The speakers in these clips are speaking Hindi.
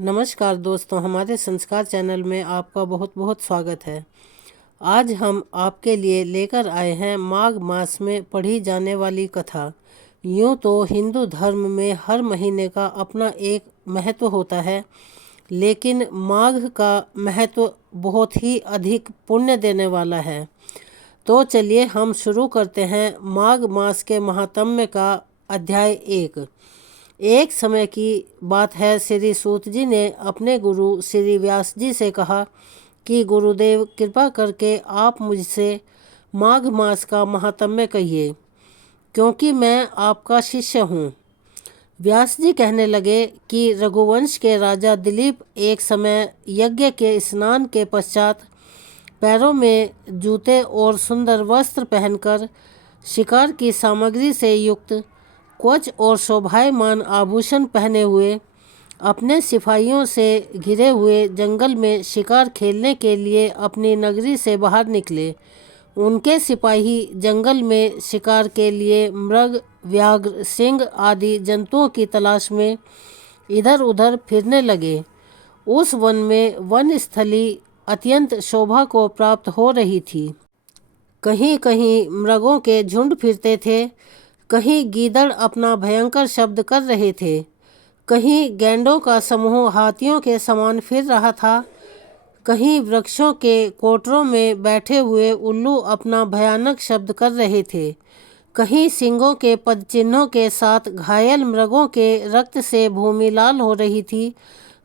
नमस्कार दोस्तों, हमारे संस्कार चैनल में आपका बहुत बहुत स्वागत है। आज हम आपके लिए लेकर आए हैं माघ मास में पढ़ी जाने वाली कथा। यूँ तो हिंदू धर्म में हर महीने का अपना एक महत्व होता है, लेकिन माघ का महत्व बहुत ही अधिक पुण्य देने वाला है। तो चलिए हम शुरू करते हैं माघ मास के महात्म्य का अध्याय 1। एक समय की बात है, श्री सूत जी ने अपने गुरु श्री व्यास जी से कहा कि गुरुदेव, कृपा करके आप मुझसे माघ मास का महात्म्य कहिए, क्योंकि मैं आपका शिष्य हूँ। व्यास जी कहने लगे कि रघुवंश के राजा दिलीप एक समय यज्ञ के स्नान के पश्चात पैरों में जूते और सुंदर वस्त्र पहनकर शिकार की सामग्री से युक्त कवच और शोभायमान आभूषण पहने हुए अपने सिपाहियों से घिरे हुए जंगल में शिकार खेलने के लिए अपनी नगरी से बाहर निकले। उनके सिपाही जंगल में शिकार के लिए मृग, व्याघ्र, सिंह आदि जंतुओं की तलाश में इधर उधर फिरने लगे। उस वन में वन स्थली अत्यंत शोभा को प्राप्त हो रही थी। कहीं कहीं मृगों के झुंड फिरते थे, कहीं गीदड़ अपना भयंकर शब्द कर रहे थे, कहीं गैंडों का समूह हाथियों के समान फिर रहा था, कहीं वृक्षों के कोटरों में बैठे हुए उल्लू अपना भयानक शब्द कर रहे थे, कहीं सिंगों के पदचिन्हों के साथ घायल मृगों के रक्त से भूमि लाल हो रही थी,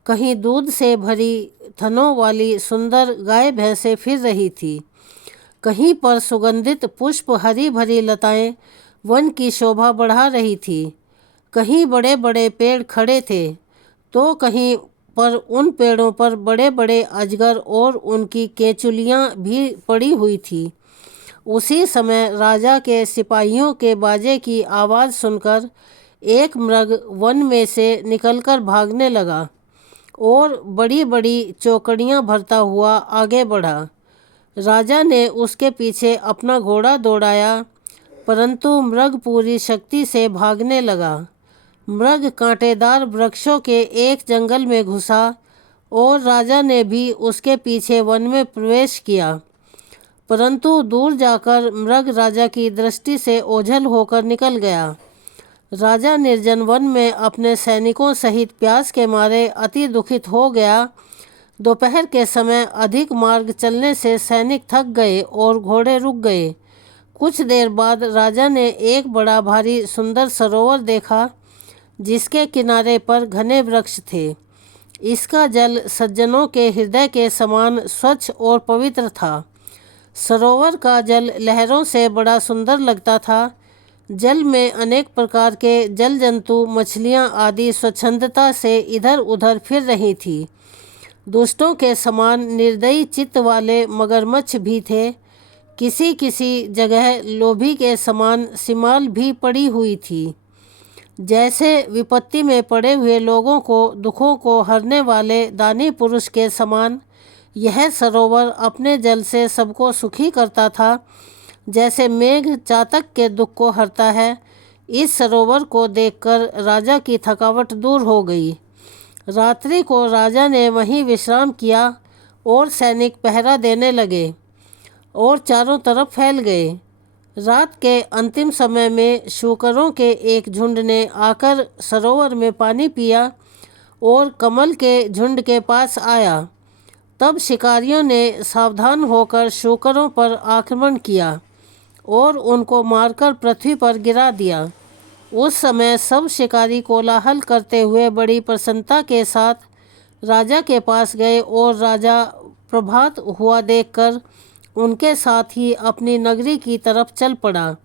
कहीं दूध से भरी थनों वाली सुंदर गाय भैंसें फिर रही थी, कहीं पर सुगंधित पुष्प हरी भरी लताएं वन की शोभा बढ़ा रही थी, कहीं बड़े बड़े पेड़ खड़े थे तो कहीं पर उन पेड़ों पर बड़े बड़े अजगर और उनकी केंचुलियां भी पड़ी हुई थी। उसी समय राजा के सिपाहियों के बाजे की आवाज़ सुनकर एक मृग वन में से निकलकर भागने लगा और बड़ी बड़ी चौकड़ियां भरता हुआ आगे बढ़ा। राजा ने उसके पीछे अपना घोड़ा दौड़ाया, परंतु मृग पूरी शक्ति से भागने लगा। मृग कांटेदार वृक्षों के एक जंगल में घुसा और राजा ने भी उसके पीछे वन में प्रवेश किया, परंतु दूर जाकर मृग राजा की दृष्टि से ओझल होकर निकल गया। राजा निर्जन वन में अपने सैनिकों सहित प्यास के मारे अति दुखित हो गया। दोपहर के समय अधिक मार्ग चलने से सैनिक थक गए और घोड़े रुक गए। कुछ देर बाद राजा ने एक बड़ा भारी सुंदर सरोवर देखा, जिसके किनारे पर घने वृक्ष थे। इसका जल सज्जनों के हृदय के समान स्वच्छ और पवित्र था। सरोवर का जल लहरों से बड़ा सुंदर लगता था। जल में अनेक प्रकार के जल जंतु, मछलियाँ आदि स्वच्छंदता से इधर उधर फिर रही थी। दुष्टों के समान निर्दयी चित्त वाले मगरमच्छ भी थे। किसी किसी जगह लोभी के समान सिमाल भी पड़ी हुई थी। जैसे विपत्ति में पड़े हुए लोगों को दुखों को हरने वाले दानी पुरुष के समान यह सरोवर अपने जल से सबको सुखी करता था। जैसे मेघ चातक के दुख को हरता है, इस सरोवर को देखकर राजा की थकावट दूर हो गई। रात्रि को राजा ने वहीं विश्राम किया और सैनिक पहरा देने लगे और चारों तरफ फैल गए। रात के अंतिम समय में शूकरों के एक झुंड ने आकर सरोवर में पानी पिया और कमल के झुंड के पास आया। तब शिकारियों ने सावधान होकर शूकरों पर आक्रमण किया और उनको मारकर पृथ्वी पर गिरा दिया। उस समय सब शिकारी कोलाहल करते हुए बड़ी प्रसन्नता के साथ राजा के पास गए और राजा प्रभात हुआ देखकर उनके साथ ही अपनी नगरी की तरफ चल पड़ा,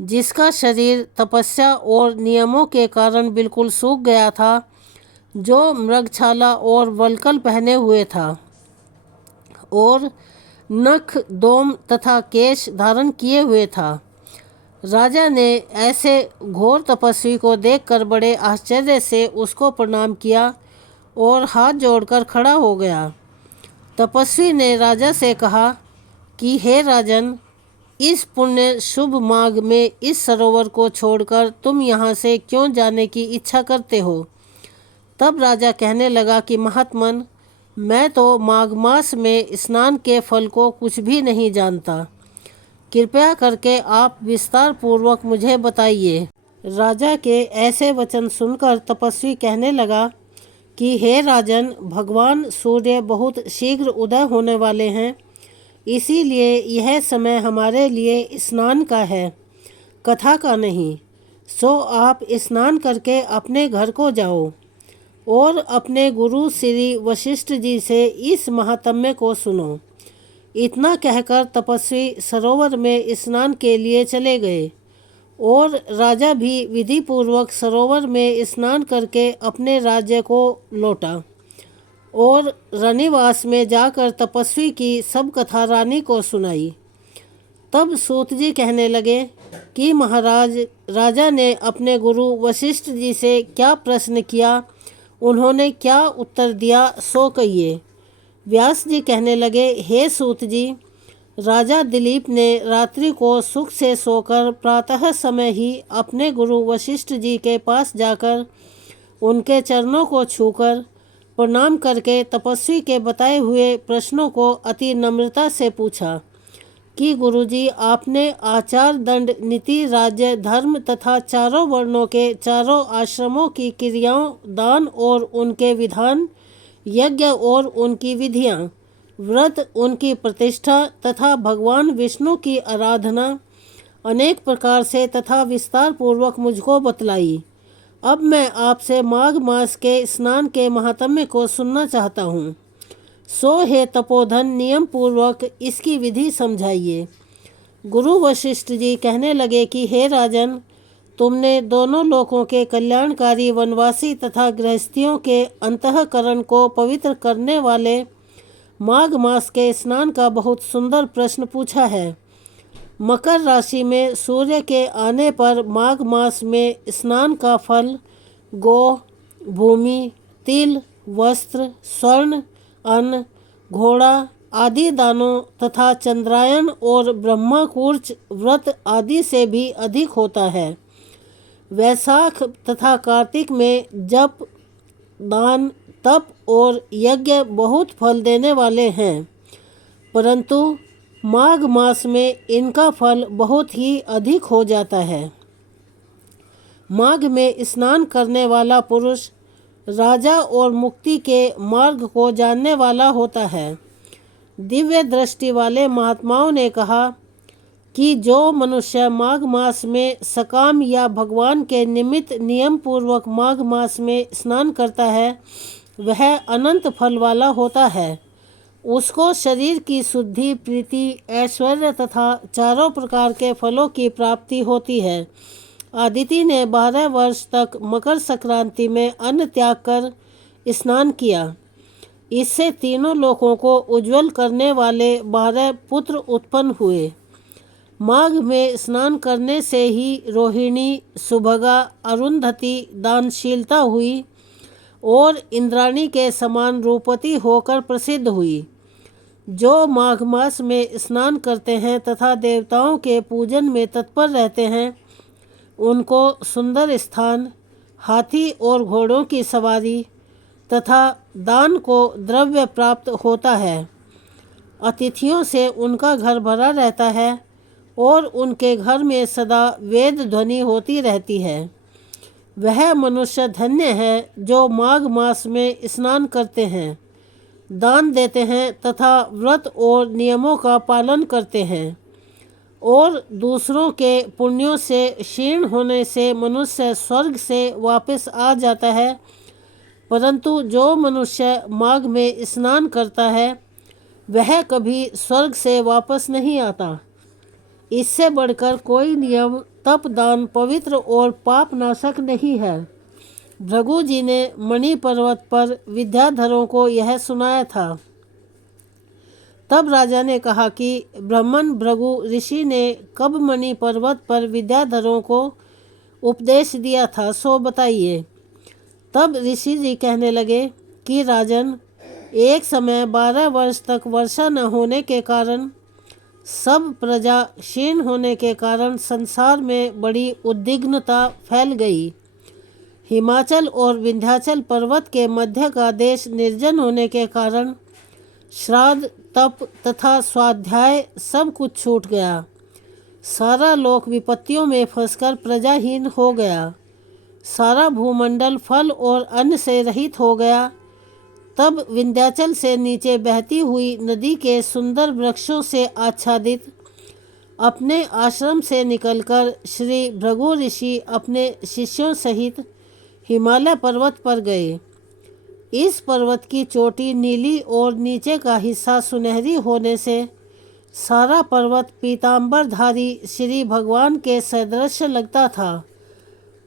जिसका शरीर तपस्या और नियमों के कारण बिल्कुल सूख गया था, जो मृगछाला और वल्कल पहने हुए था और नख, दोम तथा केश धारण किए हुए था। राजा ने ऐसे घोर तपस्वी को देखकर बड़े आश्चर्य से उसको प्रणाम किया और हाथ जोड़कर खड़ा हो गया। तपस्वी ने राजा से कहा कि हे राजन, इस पुण्य शुभ माघ में इस सरोवर को छोड़कर तुम यहाँ से क्यों जाने की इच्छा करते हो? तब राजा कहने लगा कि महात्मन, मैं तो माघ मास में स्नान के फल को कुछ भी नहीं जानता। कृपया करके आप विस्तार पूर्वक मुझे बताइए। राजा के ऐसे वचन सुनकर तपस्वी कहने लगा कि हे राजन, भगवान सूर्य बहुत शीघ्र उदय होने वाले हैं, इसीलिए यह समय हमारे लिए स्नान का है, कथा का नहीं। सो आप स्नान करके अपने घर को जाओ और अपने गुरु श्री वशिष्ठ जी से इस महात्म्य को सुनो। इतना कहकर तपस्वी सरोवर में स्नान के लिए चले गए और राजा भी विधि पूर्वक सरोवर में स्नान करके अपने राज्य को लौटा और रनिवास में जाकर तपस्वी की सब कथा रानी को सुनाई। तब सूत जी कहने लगे कि महाराज, राजा ने अपने गुरु वशिष्ठ जी से क्या प्रश्न किया, उन्होंने क्या उत्तर दिया, सो कहिए। व्यास जी कहने लगे, हे सूत जी, राजा दिलीप ने रात्रि को सुख से सोकर प्रातः समय ही अपने गुरु वशिष्ठ जी के पास जाकर उनके चरणों को छूकर प्रणाम करके तपस्वी के बताए हुए प्रश्नों को अति नम्रता से पूछा कि गुरुजी, आपने आचार, दंड, नीति, राज्य, धर्म तथा चारों वर्णों के चारों आश्रमों की क्रियाओं, दान और उनके विधान, यज्ञ और उनकी विधियाँ, व्रत, उनकी प्रतिष्ठा तथा भगवान विष्णु की आराधना अनेक प्रकार से तथा विस्तार पूर्वक मुझको बतलाई। अब मैं आपसे माघ मास के स्नान के महात्म्य को सुनना चाहता हूँ। सो हे तपोधन, नियम पूर्वक इसकी विधि समझाइए। गुरु वशिष्ठ जी कहने लगे कि हे राजन, तुमने दोनों लोकों के कल्याणकारी वनवासी तथा गृहस्थियों के अंतःकरण को पवित्र करने वाले माघ मास के स्नान का बहुत सुंदर प्रश्न पूछा है। मकर राशि में सूर्य के आने पर माघ मास में स्नान का फल गो, भूमि, तिल, वस्त्र, स्वर्ण, अन्न, घोड़ा आदि दानों तथा चंद्रायन और ब्रह्मकूर्च व्रत आदि से भी अधिक होता है। वैशाख तथा कार्तिक में जप, दान, तप और यज्ञ बहुत फल देने वाले हैं, परंतु माघ मास में इनका फल बहुत ही अधिक हो जाता है। माघ में स्नान करने वाला पुरुष राजा और मुक्ति के मार्ग को जानने वाला होता है। दिव्य दृष्टि वाले महात्माओं ने कहा कि जो मनुष्य माघ मास में सकाम या भगवान के निमित्त नियम पूर्वक माघ मास में स्नान करता है, वह अनंत फल वाला होता है। उसको शरीर की शुद्धि, प्रीति, ऐश्वर्य तथा चारों प्रकार के फलों की प्राप्ति होती है। आदिति ने 12 वर्ष तक मकर संक्रांति में अन्न त्याग कर स्नान किया। इससे तीनों लोकों को उज्जवल करने वाले 12 पुत्र उत्पन्न हुए। माघ में स्नान करने से ही रोहिणी, सुभगा, अरुंधति दानशीलता हुई और इंद्राणी के समान रूपवती होकर प्रसिद्ध हुई। जो माघ मास में स्नान करते हैं तथा देवताओं के पूजन में तत्पर रहते हैं, उनको सुंदर स्थान, हाथी और घोड़ों की सवारी तथा दान को द्रव्य प्राप्त होता है। अतिथियों से उनका घर भरा रहता है और उनके घर में सदा वेद ध्वनि होती रहती है। वह मनुष्य धन्य है जो माघ मास में स्नान करते हैं, दान देते हैं तथा व्रत और नियमों का पालन करते हैं। और दूसरों के पुण्यों से क्षीण होने से मनुष्य स्वर्ग से वापस आ जाता है, परंतु जो मनुष्य माघ में स्नान करता है वह कभी स्वर्ग से वापस नहीं आता। इससे बढ़कर कोई नियम, तप, दान पवित्र और पाप नाशक नहीं है। भृगु जी ने मणि पर्वत पर विद्याधरों को यह सुनाया था। तब राजा ने कहा कि ब्राह्मण भृगु ऋषि ने कब मणि पर्वत पर विद्याधरों को उपदेश दिया था, सो बताइए। तब ऋषि जी कहने लगे कि राजन, एक समय 12 वर्ष तक वर्षा न होने के कारण, सब प्रजा क्षीण होने के कारण संसार में बड़ी उद्विग्नता फैल गई। हिमाचल और विंध्याचल पर्वत के मध्य का देश निर्जन होने के कारण श्राद्ध, तप तथा स्वाध्याय सब कुछ छूट गया। सारा लोक विपत्तियों में फंसकर प्रजाहीन हो गया। सारा भूमंडल फल और अन्न से रहित हो गया। तब विंध्याचल से नीचे बहती हुई नदी के सुंदर वृक्षों से आच्छादित अपने आश्रम से निकलकर श्री भृगु ऋषि अपने शिष्यों सहित हिमालय पर्वत पर गए। इस पर्वत की चोटी नीली और नीचे का हिस्सा सुनहरी होने से सारा पर्वत पीतांबरधारी श्री भगवान के सदृश लगता था।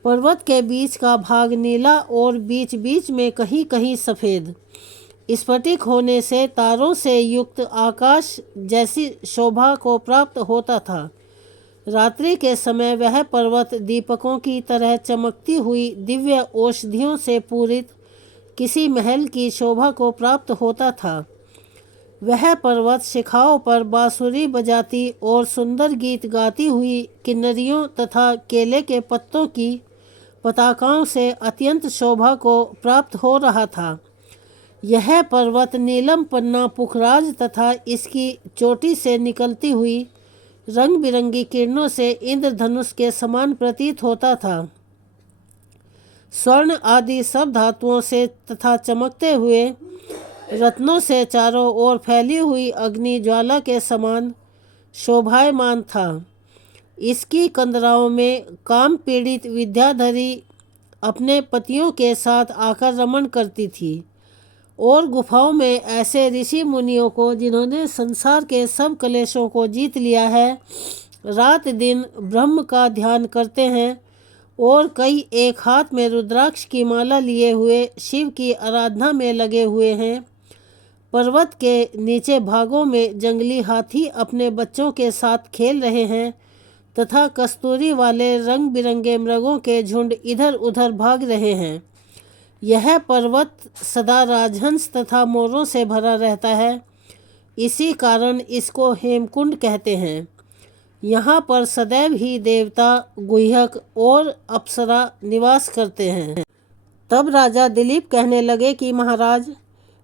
पर्वत के बीच का भाग नीला और बीच बीच में कहीं कहीं सफ़ेद स्फटिक होने से तारों से युक्त आकाश जैसी शोभा को प्राप्त होता था। रात्रि के समय वह पर्वत दीपकों की तरह चमकती हुई दिव्य औषधियों से पूरित किसी महल की शोभा को प्राप्त होता था। वह पर्वत शिखाओं पर बांसुरी बजाती और सुंदर गीत गाती हुई किन्नरियों तथा केले के पत्तों की पताकाओं से अत्यंत शोभा को प्राप्त हो रहा था। यह पर्वत नीलम पन्ना पुखराज तथा इसकी चोटी से निकलती हुई रंग बिरंगी किरणों से इंद्रधनुष के समान प्रतीत होता था। स्वर्ण आदि सब धातुओं से तथा चमकते हुए रत्नों से चारों ओर फैली हुई अग्नि ज्वाला के समान शोभायमान था। इसकी कंदराओं में काम पीड़ित विद्याधरी अपने पतियों के साथ आकर रमण करती थी और गुफाओं में ऐसे ऋषि मुनियों को जिन्होंने संसार के सब कलेशों को जीत लिया है, रात दिन ब्रह्म का ध्यान करते हैं और कई एक हाथ में रुद्राक्ष की माला लिए हुए शिव की आराधना में लगे हुए हैं। पर्वत के नीचे भागों में जंगली हाथी अपने बच्चों के साथ खेल रहे हैं तथा कस्तूरी वाले रंग बिरंगे मृगों के झुंड इधर उधर भाग रहे हैं। यह पर्वत सदा राजहंस तथा मोरों से भरा रहता है, इसी कारण इसको हेमकुंड कहते हैं। यहाँ पर सदैव ही देवता, गुह्यक और अप्सरा निवास करते हैं। तब राजा दिलीप कहने लगे कि महाराज,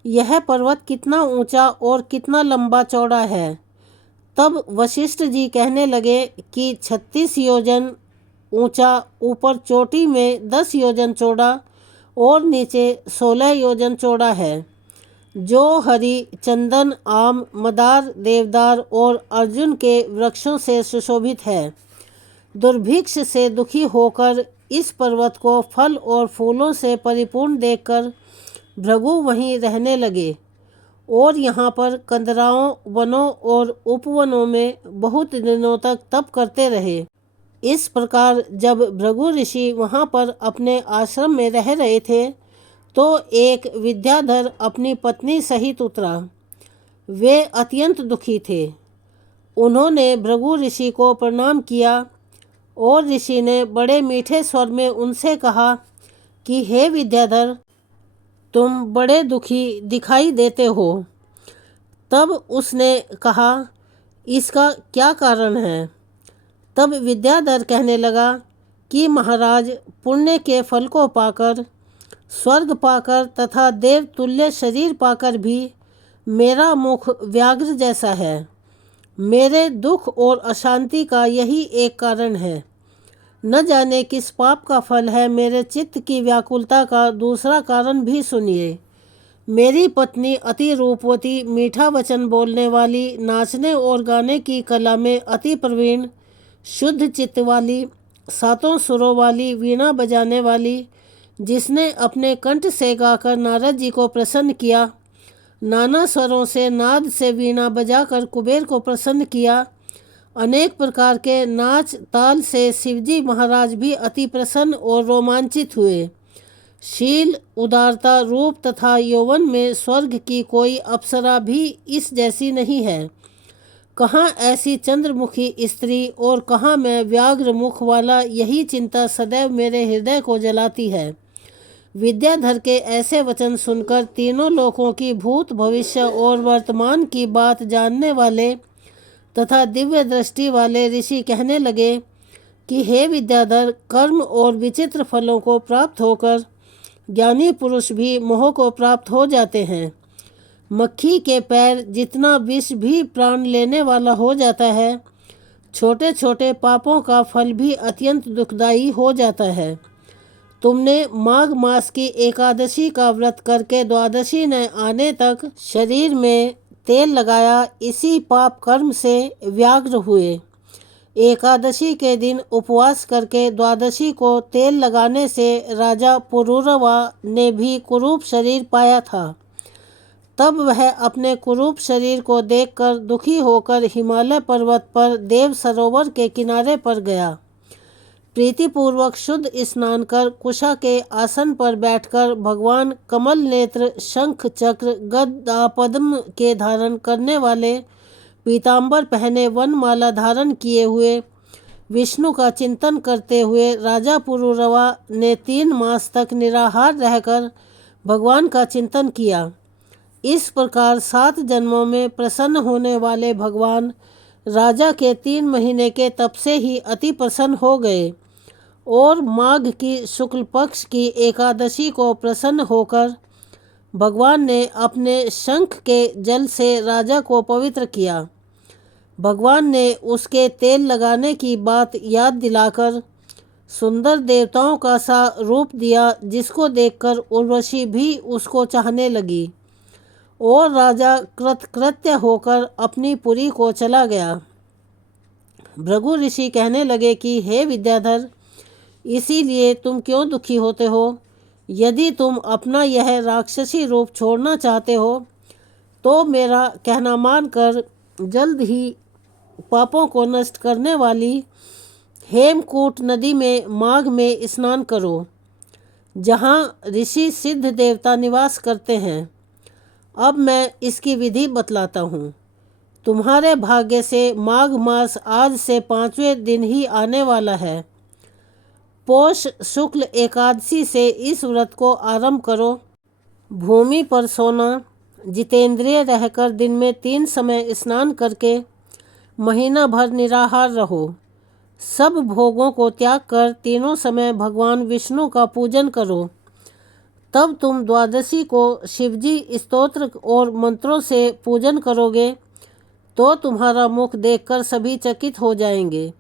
यह पर्वत कितना ऊंचा और कितना लंबा चौड़ा है। तब वशिष्ठ जी कहने लगे कि 36 योजन ऊंचा, ऊपर चोटी में 10 योजन चौड़ा और नीचे 16 योजन चौड़ा है, जो हरि, चंदन, आम, मदार, देवदार और अर्जुन के वृक्षों से सुशोभित है। दुर्भिक्ष से दुखी होकर इस पर्वत को फल और फूलों से परिपूर्ण देखकर भृगु वहीं रहने लगे और यहाँ पर कंदराओं, वनों और उपवनों में बहुत दिनों तक तप करते रहे। इस प्रकार जब भृगु ऋषि वहाँ पर अपने आश्रम में रह रहे थे तो एक विद्याधर अपनी पत्नी सहित उतरा। वे अत्यंत दुखी थे। उन्होंने भृगु ऋषि को प्रणाम किया और ऋषि ने बड़े मीठे स्वर में उनसे कहा कि हे विद्याधर, तुम बड़े दुखी दिखाई देते हो। तब उसने कहा, इसका क्या कारण है? तब विद्याधर कहने लगा कि महाराज, पुण्य के फल को पाकर, स्वर्ग पाकर तथा देव तुल्य शरीर पाकर भी मेरा मुख व्याघ्र जैसा है। मेरे दुख और अशांति का यही एक कारण है। न जाने किस पाप का फल है। मेरे चित्त की व्याकुलता का दूसरा कारण भी सुनिए। मेरी पत्नी अति रूपवती, मीठा वचन बोलने वाली, नाचने और गाने की कला में अति प्रवीण, शुद्ध चित्त वाली, सातों सुरों वाली, वीणा बजाने वाली, जिसने अपने कंठ से गाकर नारद जी को प्रसन्न किया, नाना स्वरों से नाद से वीणा बजाकर कुबेर को प्रसन्न किया, अनेक प्रकार के नाच ताल से शिवजी महाराज भी अति प्रसन्न और रोमांचित हुए। शील, उदारता, रूप तथा यौवन में स्वर्ग की कोई अप्सरा भी इस जैसी नहीं है। कहाँ ऐसी चंद्रमुखी स्त्री और कहाँ मैं व्याघ्र मुख वाला, यही चिंता सदैव मेरे हृदय को जलाती है। विद्याधर के ऐसे वचन सुनकर तीनों लोकों की भूत, भविष्य और वर्तमान की बात जानने वाले तथा दिव्य दृष्टि वाले ऋषि कहने लगे कि हे विद्याधर, कर्म और विचित्र फलों को प्राप्त होकर ज्ञानी पुरुष भी मोह को प्राप्त हो जाते हैं। मक्खी के पैर जितना विष भी प्राण लेने वाला हो जाता है, छोटे छोटे पापों का फल भी अत्यंत दुखदायी हो जाता है। तुमने माघ मास की एकादशी का व्रत करके द्वादशी न आने तक शरीर में तेल लगाया, इसी पाप कर्म से व्याग्र हुए। एकादशी के दिन उपवास करके द्वादशी को तेल लगाने से राजा पुरूरवा ने भी कुरूप शरीर पाया था। तब वह अपने कुरूप शरीर को देखकर दुखी होकर हिमालय पर्वत पर देव सरोवर के किनारे पर गया। प्रीतिपूर्वक शुद्ध स्नान कर कुशा के आसन पर बैठकर भगवान कमल नेत्र, शंख चक्र, गदा पद्म के धारण करने वाले, पीतांबर पहने, वनमाला धारण किए हुए विष्णु का चिंतन करते हुए राजा पुरूरवा ने 3 मास तक निराहार रहकर भगवान का चिंतन किया। इस प्रकार 7 जन्मों में प्रसन्न होने वाले भगवान राजा के 3 महीने के तप से ही अति प्रसन्न हो गए और माघ की शुक्ल पक्ष की एकादशी को प्रसन्न होकर भगवान ने अपने शंख के जल से राजा को पवित्र किया। भगवान ने उसके तेल लगाने की बात याद दिलाकर सुंदर देवताओं का सा रूप दिया, जिसको देखकर उर्वशी भी उसको चाहने लगी और राजा कृतकृत्य होकर अपनी पुरी को चला गया। भृगु ऋषि कहने लगे कि हे विद्याधर, इसीलिए तुम क्यों दुखी होते हो? यदि तुम अपना यह राक्षसी रूप छोड़ना चाहते हो तो मेरा कहना मानकर जल्द ही पापों को नष्ट करने वाली हेमकूट नदी में माघ में स्नान करो, जहाँ ऋषि सिद्ध देवता निवास करते हैं। अब मैं इसकी विधि बतलाता हूँ। तुम्हारे भाग्य से माघ मास आज से 5वें दिन ही आने वाला है। पौष शुक्ल एकादशी से इस व्रत को आरंभ करो। भूमि पर सोना, जितेंद्रिय रहकर दिन में 3 समय स्नान करके महीना भर निराहार रहो। सब भोगों को त्याग कर तीनों समय भगवान विष्णु का पूजन करो। तब तुम द्वादशी को शिवजी स्तोत्र और मंत्रों से पूजन करोगे तो तुम्हारा मुख देखकर सभी चकित हो जाएंगे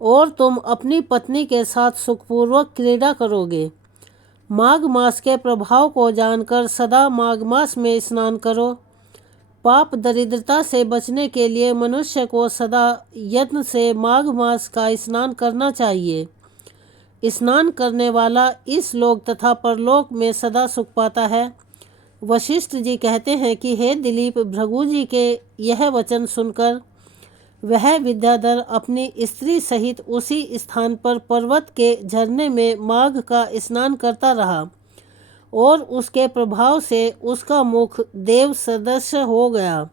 और तुम अपनी पत्नी के साथ सुखपूर्वक क्रीड़ा करोगे। माघ मास के प्रभाव को जानकर सदा माघ मास में स्नान करो। पाप दरिद्रता से बचने के लिए मनुष्य को सदा यत्न से माघ मास का स्नान करना चाहिए। स्नान करने वाला इस लोक तथा परलोक में सदा सुख पाता है। वशिष्ठ जी कहते हैं कि हे दिलीप, भृगु जी के यह वचन सुनकर वह विद्याधर अपनी स्त्री सहित उसी स्थान पर पर्वत के झरने में माघ का स्नान करता रहा और उसके प्रभाव से उसका मुख देव सदृश हो गया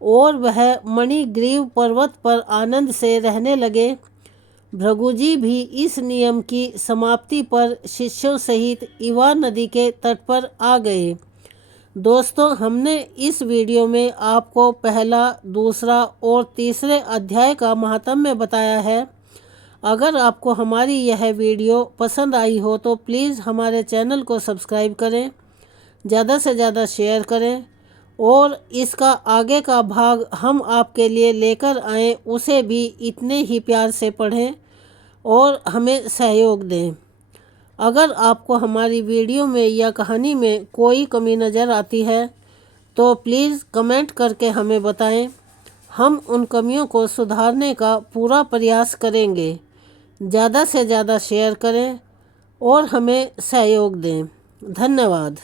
और वह मणिग्रीव पर्वत पर आनंद से रहने लगे। भृगुजी भी इस नियम की समाप्ति पर शिष्यों सहित इवा नदी के तट पर आ गए। दोस्तों, हमने इस वीडियो में आपको पहला, दूसरा और तीसरे अध्याय का महात्म्य बताया है। अगर आपको हमारी यह वीडियो पसंद आई हो तो प्लीज़ हमारे चैनल को सब्सक्राइब करें, ज़्यादा से ज़्यादा शेयर करें और इसका आगे का भाग हम आपके लिए लेकर आएँ, उसे भी इतने ही प्यार से पढ़ें और हमें सहयोग दें। अगर आपको हमारी वीडियो में या कहानी में कोई कमी नज़र आती है तो प्लीज़ कमेंट करके हमें बताएं। हम उन कमियों को सुधारने का पूरा प्रयास करेंगे। ज़्यादा से ज़्यादा शेयर करें और हमें सहयोग दें। धन्यवाद।